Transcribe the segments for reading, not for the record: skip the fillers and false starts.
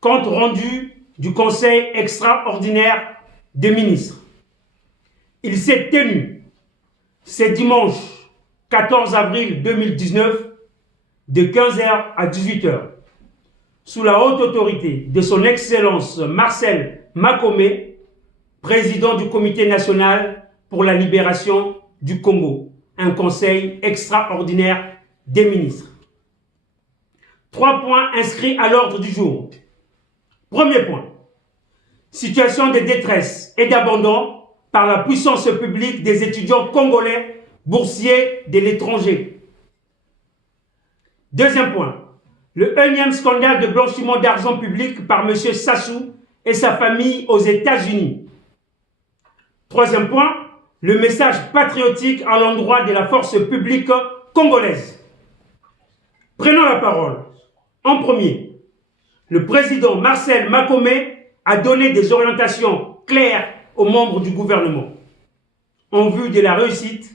Compte rendu du Conseil extraordinaire des ministres. Il s'est tenu ce dimanche 14 avril 2019 de 15h à 18h sous la haute autorité de son Excellence Marcel Makome, président du Comité national pour la libération du Congo, un conseil extraordinaire des ministres. 3 points inscrits à l'ordre du jour. Premier point, situation de détresse et d'abandon par la puissance publique des étudiants congolais boursiers de l'étranger. Deuxième point, le énième scandale de blanchiment d'argent public par M. Sassou et sa famille aux États-Unis. Troisième point, le message patriotique à l'endroit de la force publique congolaise. Prenons la parole. En premier, le président Marcel Makome a donné des orientations claires aux membres du gouvernement. En vue de la réussite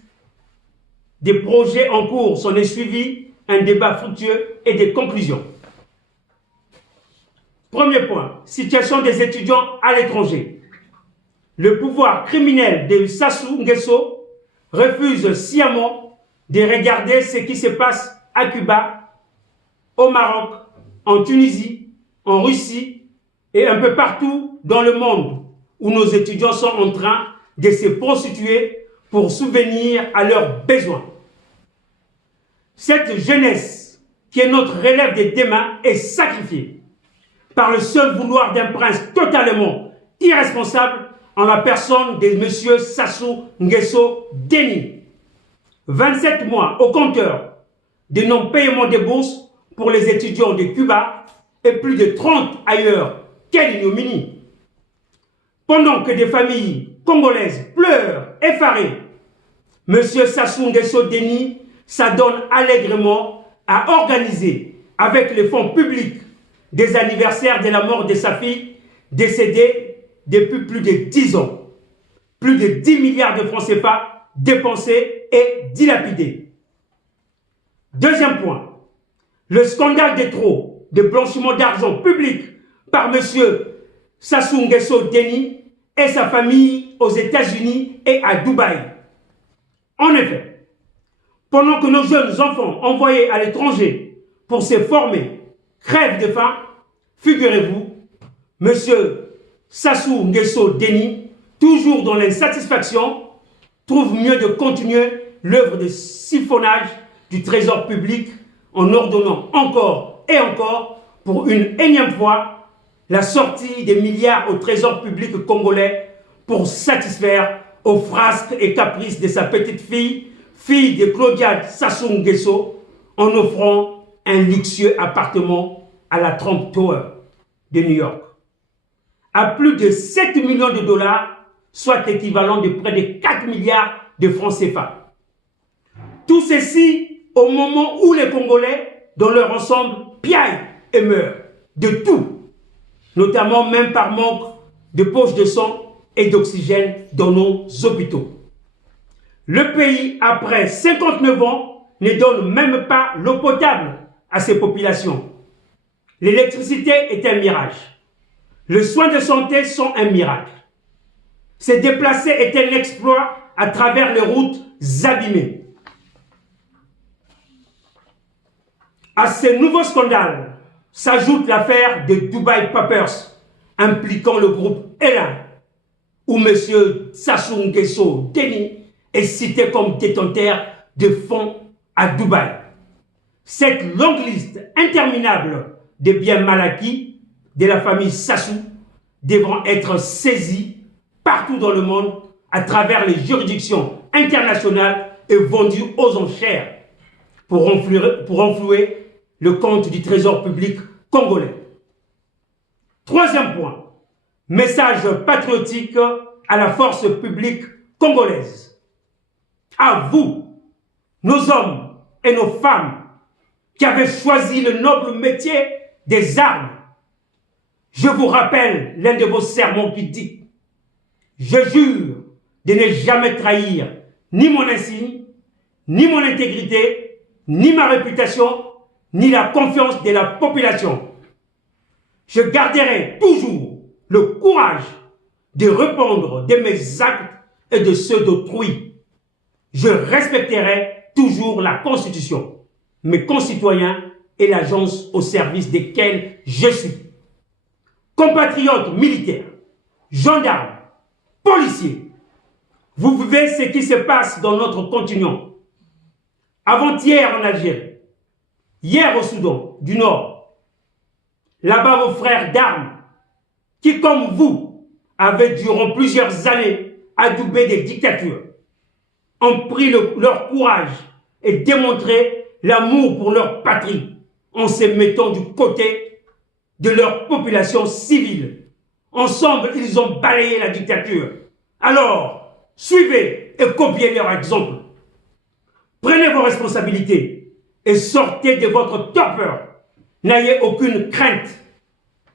des projets en cours, s'en est suivi un débat fructueux et des conclusions. Premier point, situation des étudiants à l'étranger. Le pouvoir criminel de Sassou Nguesso refuse sciemment de regarder ce qui se passe à Cuba, au Maroc, en Tunisie, en Russie et un peu partout dans le monde où nos étudiants sont en train de se prostituer pour subvenir à leurs besoins. Cette jeunesse, qui est notre relève de demain, est sacrifiée par le seul vouloir d'un prince totalement irresponsable en la personne de M. Sassou Nguesso Deni. 27 mois au compteur de non-paiement des bourses pour les étudiants de Cuba et plus de 30 ailleurs. Quelle ignominie! Pendant que des familles congolaises pleurent effarées, M. Sassou Nguesso Deni s'adonne allègrement à organiser avec les fonds publics des anniversaires de la mort de sa fille décédée depuis plus de 10 ans. Plus de 10 milliards de francs CFA dépensés et dilapidés. Deuxième point, le scandale de trop de blanchiment d'argent public par M. Sassou Nguesso Deni et sa famille aux États-Unis et à Dubaï. En effet, pendant que nos jeunes enfants envoyés à l'étranger pour se former crèvent de faim, figurez-vous, M. Sassou Nguesso Deni, toujours dans l'insatisfaction, trouve mieux de continuer l'œuvre de siphonnage du trésor public en ordonnant encore et encore, pour une énième fois, la sortie des milliards au trésor public congolais pour satisfaire aux frasques et caprices de sa petite fille, fille de Claudia Sassou Nguesso, en offrant un luxueux appartement à la Trump Tower de New York, à plus de 7 millions de dollars, soit l'équivalent de près de 4 milliards de francs CFA. Tout ceci au moment où les Congolais, dans leur ensemble, piaillent et meurent de tout, notamment même par manque de poches de sang et d'oxygène dans nos hôpitaux. Le pays, après 59 ans, ne donne même pas l'eau potable à ses populations. L'électricité est un mirage. Les soins de santé sont un miracle. Se déplacer est un exploit à travers les routes abîmées. À ce nouveau scandale s'ajoute l'affaire de Dubai Papers impliquant le groupe Elan, où M. Sassou Nguesso Deni est cité comme détenteur de fonds à Dubaï. Cette longue liste interminable de biens mal acquis de la famille Sassou devront être saisis partout dans le monde à travers les juridictions internationales et vendus aux enchères pour renflouer le compte du trésor public congolais. Troisième point, message patriotique à la force publique congolaise. À vous, nos hommes et nos femmes qui avez choisi le noble métier des armes, je vous rappelle l'un de vos sermons qui dit « Je jure de ne jamais trahir ni mon insigne, ni mon intégrité, ni ma réputation, ni la confiance de la population. je garderai toujours le courage de répondre de mes actes et de ceux d'autrui. Je respecterai toujours la Constitution, mes concitoyens et l'agence au service desquels je suis. Compatriotes militaires, gendarmes, policiers, vous vivez ce qui se passe dans notre continent. Avant-hier en Algérie, hier au Soudan du Nord, là-bas vos frères d'armes, qui comme vous, avaient durant plusieurs années adoubé des dictatures, ont pris leur courage et démontré l'amour pour leur patrie en se mettant du côté de leur population civile. Ensemble, ils ont balayé la dictature. Alors, suivez et copiez leur exemple. Prenez vos responsabilités et sortez de votre torpeur. N'ayez aucune crainte.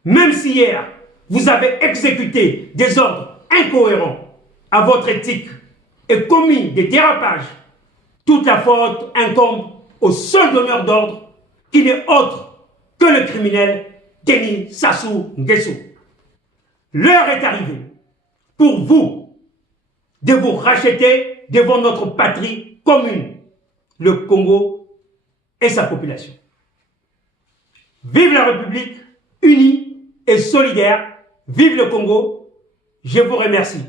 Même si hier, vous avez exécuté des ordres incohérents à votre éthique et commis des dérapages, toute la faute incombe au seul donneur d'ordre qui n'est autre que le criminel Denis Sassou Nguesso. L'heure est arrivée pour vous de vous racheter devant notre patrie commune, le Congo et sa population. Vive la République unie et solidaire, vive le Congo, je vous remercie.